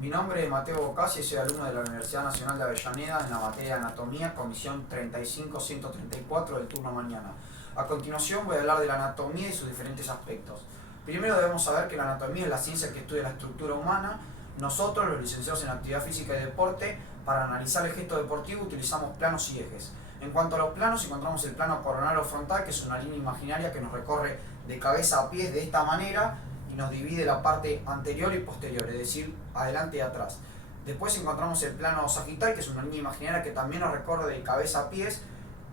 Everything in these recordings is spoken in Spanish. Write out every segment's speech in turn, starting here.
Mi nombre es Mateo Bocasi y soy alumno de la Universidad Nacional de Avellaneda en la materia de Anatomía, comisión 35-134 del turno mañana. A continuación voy a hablar de la anatomía y sus diferentes aspectos. Primero debemos saber que la anatomía es la ciencia que estudia la estructura humana. Nosotros, los licenciados en Actividad Física y Deporte, para analizar el gesto deportivo utilizamos planos y ejes. En cuanto a los planos, encontramos el plano coronal o frontal, que es una línea imaginaria que nos recorre de cabeza a pies de esta manera y nos divide la parte anterior y posterior, es decir, adelante y atrás. Después encontramos el plano sagital, que es una línea imaginaria que también nos recorre de cabeza a pies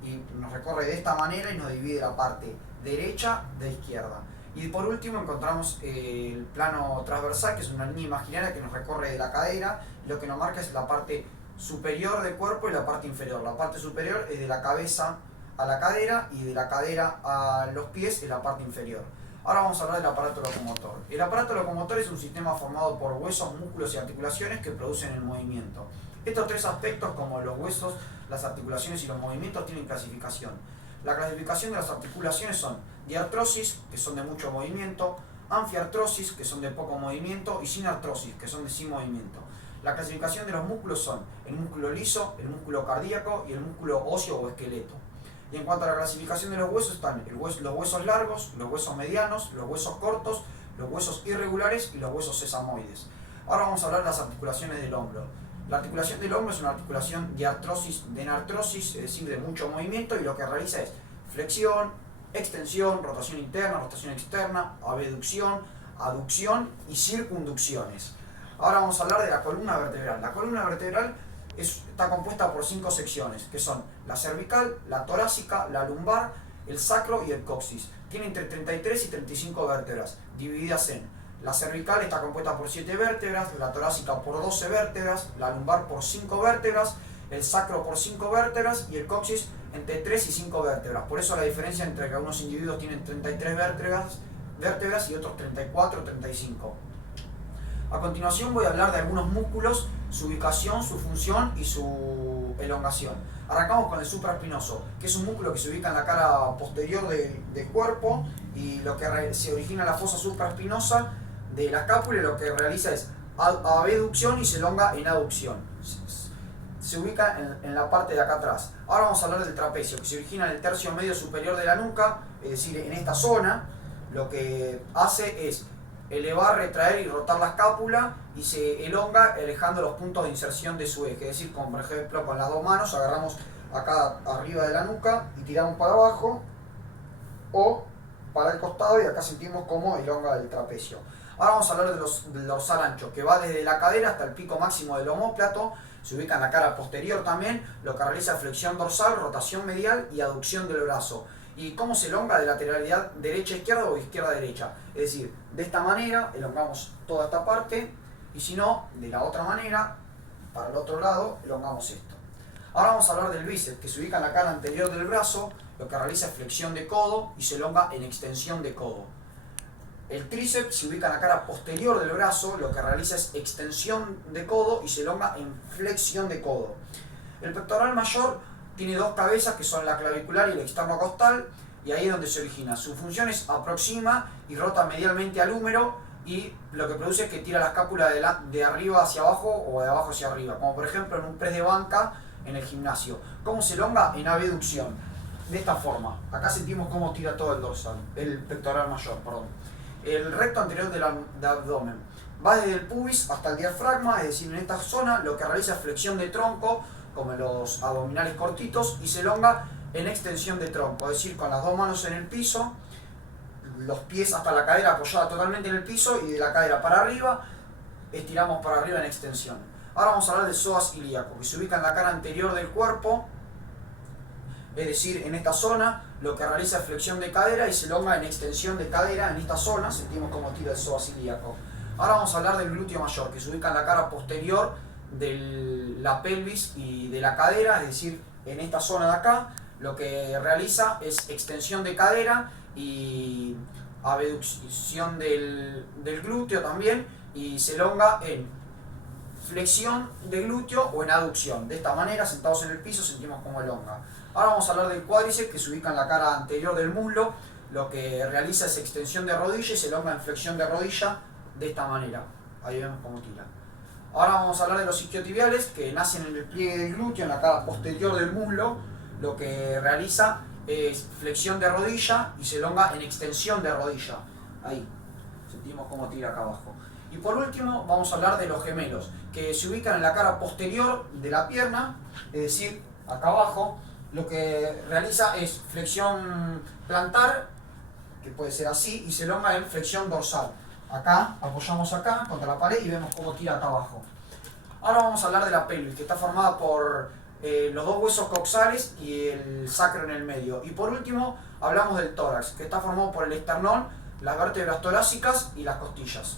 y nos recorre de esta manera y nos divide la parte derecha de izquierda. Y por último encontramos el plano transversal, que es una línea imaginaria que nos recorre de la cadera, y lo que nos marca es la parte superior del cuerpo y la parte inferior. La parte superior es de la cabeza a la cadera y de la cadera a los pies es la parte inferior. Ahora vamos a hablar del aparato locomotor. El aparato locomotor es un sistema formado por huesos, músculos y articulaciones que producen el movimiento. Estos tres aspectos, como los huesos, las articulaciones y los movimientos, tienen clasificación. La clasificación de las articulaciones son diartrosis, que son de mucho movimiento, anfiartrosis, que son de poco movimiento, y sinartrosis, que son de sin movimiento. La clasificación de los músculos son el músculo liso, el músculo cardíaco y el músculo óseo o esqueleto. Y en cuanto a la clasificación de los huesos están los huesos largos, los huesos medianos, los huesos cortos, los huesos irregulares y los huesos sesamoides. Ahora vamos a hablar de las articulaciones del hombro. La articulación del hombro es una articulación de artrosis, de enartrosis, es decir, de mucho movimiento, y lo que realiza es flexión, extensión, rotación interna, rotación externa, abducción, aducción y circunducciones. Ahora vamos a hablar de la columna vertebral. La columna vertebral está compuesta por 5 secciones, que son la cervical, la torácica, la lumbar, el sacro y el coxis. Tiene entre 33 y 35 vértebras, divididas en: la cervical está compuesta por 7 vértebras, la torácica por 12 vértebras, la lumbar por 5 vértebras, el sacro por 5 vértebras y el coxis entre 3 y 5 vértebras. Por eso la diferencia entre que algunos individuos tienen 33 vértebras y otros 34 o 35. A continuación voy a hablar de algunos músculos, su ubicación, su función y su elongación. Arrancamos con el supraespinoso, que es un músculo que se ubica en la cara posterior del cuerpo, y lo que se origina en la fosa supraespinosa de la escápula, y lo que realiza es abducción y se elonga en aducción. Se ubica en la parte de acá atrás. Ahora vamos a hablar del trapecio, que se origina en el tercio medio superior de la nuca, es decir, en esta zona. Lo que hace es elevar, retraer y rotar la escápula y se elonga alejando los puntos de inserción de su eje. Es decir, por ejemplo, con las dos manos agarramos acá arriba de la nuca y tiramos para abajo o para el costado, y acá sentimos cómo elonga el trapecio. Ahora vamos a hablar del dorsal ancho, que va desde la cadera hasta el pico máximo del omóplato. Se ubica en la cara posterior también, lo que realiza flexión dorsal, rotación medial y aducción del brazo. ¿Y cómo se elonga? De lateralidad derecha-izquierda o izquierda-derecha. Es decir, de esta manera elongamos toda esta parte, y si no, de la otra manera, para el otro lado, elongamos esto. Ahora vamos a hablar del bíceps, que se ubica en la cara anterior del brazo, lo que realiza es flexión de codo y se elonga en extensión de codo. El tríceps se ubica en la cara posterior del brazo, lo que realiza es extensión de codo y se elonga en flexión de codo. El pectoral mayor tiene dos cabezas, que son la clavicular y el externo costal, y ahí es donde se origina. Su función es aproxima y rota medialmente al húmero, y lo que produce es que tira la escápula de arriba hacia abajo o de abajo hacia arriba, como por ejemplo en un press de banca en el gimnasio. ¿Cómo se elonga? En abducción, de esta forma. Acá sentimos cómo tira todo el dorsal, el pectoral mayor, perdón. El recto anterior del abdomen va desde el pubis hasta el diafragma, es decir, en esta zona lo que realiza es flexión de tronco, como en los abdominales cortitos, y se elonga en extensión de tronco, es decir, con las dos manos en el piso, los pies hasta la cadera apoyada totalmente en el piso, y de la cadera para arriba estiramos para arriba en extensión. Ahora vamos a hablar del psoas ilíaco, que se ubica en la cara anterior del cuerpo, es decir, en esta zona, lo que realiza es flexión de cadera y se elonga en extensión de cadera en esta zona, sentimos como tira el psoas ilíaco. Ahora vamos a hablar del glúteo mayor, que se ubica en la cara posterior de la pelvis y de la cadera, es decir, en esta zona de acá. Lo que realiza es extensión de cadera y abducción del glúteo también, y se elonga en flexión de glúteo o en aducción. De esta manera, sentados en el piso, sentimos como elonga. Ahora vamos a hablar del cuádriceps, que se ubica en la cara anterior del muslo. Lo que realiza es extensión de rodilla y se elonga en flexión de rodilla de esta manera. Ahí vemos cómo tira. Ahora vamos a hablar de los isquiotibiales, que nacen en el pliegue del glúteo, en la cara posterior del muslo. Lo que realiza es flexión de rodilla y se elonga en extensión de rodilla. Ahí, sentimos cómo tira acá abajo. Y por último vamos a hablar de los gemelos, que se ubican en la cara posterior de la pierna, es decir, acá abajo. Lo que realiza es flexión plantar, que puede ser así, y se elonga en flexión dorsal. Acá, apoyamos acá contra la pared y vemos cómo tira acá abajo. Ahora vamos a hablar de la pelvis, que está formada por los dos huesos coxales y el sacro en el medio. Y por último hablamos del tórax, que está formado por el esternón, las vértebras torácicas y las costillas.